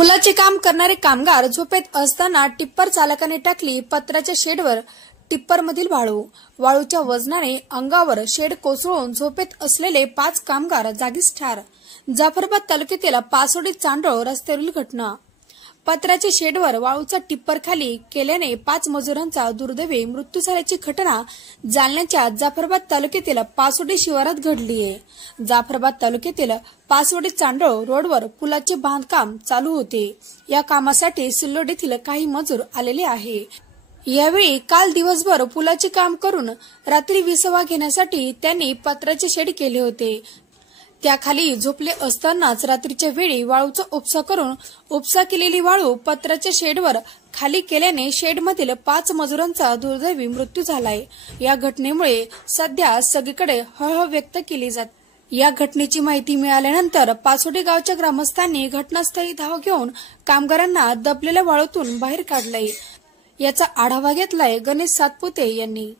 पुलाचे काम करणारे कामगार झोपेत असताना टिप्पर चालकाने टाकली पत्र्याच्या शेडवर टिप्परमधील वाळू। वाळूच्या वजनाने अंगावर शेड कोसळून झोपेत असलेले 5 कामगार जागीच ठार। जाफराबाद तालुक्यातील पासोडी चांडोळ रस्त्यावरील घटना। पत्र्याच्या शेडवर वाळूचा टिप्पर खाली केल्याने 5 मजुरांचा दुर्दैवी मृत्यू झाल्याची घटना जालन्याच्या जाफराबाद तालुक्यातील पासोडी शिवारात घडली आहे। जाफराबाद तालुक्यातील पासोडी चांडोळ रोडवर पुलाचे बांधकाम चालू होते। या कामासाठी सिल्लोड येथील काही मजूर आलेले आहे। यावेळी काल दिवसभर पुलाचे काम करून रात्री विसावा घेण्यासाठी त्यांनी पत्र्याचे शेड केले होते। त्याखाली झोपले असतानाच रात्रीच्या वेळी वाळूचा उपसा करून उपसा केलेली वाळू पत्र्याच्या शेडवर खाली केल्याने शेडमधील 5 मजुरांचा दुर्दैवी मृत्यू झालाय। या घटनेमुळे सध्या सगळीकडे हळहळ व्यक्त केली जाते। या घटनेची माहिती मिळाल्यानंतर पासोडी गावच्या ग्रामस्थांनी घटनास्थळी धाव घेऊन कामगारांना दबलेल्या वाळूतून बाहेर काढलंय। याचा आढावा घेतलाय गणेश सातपुते यांनी।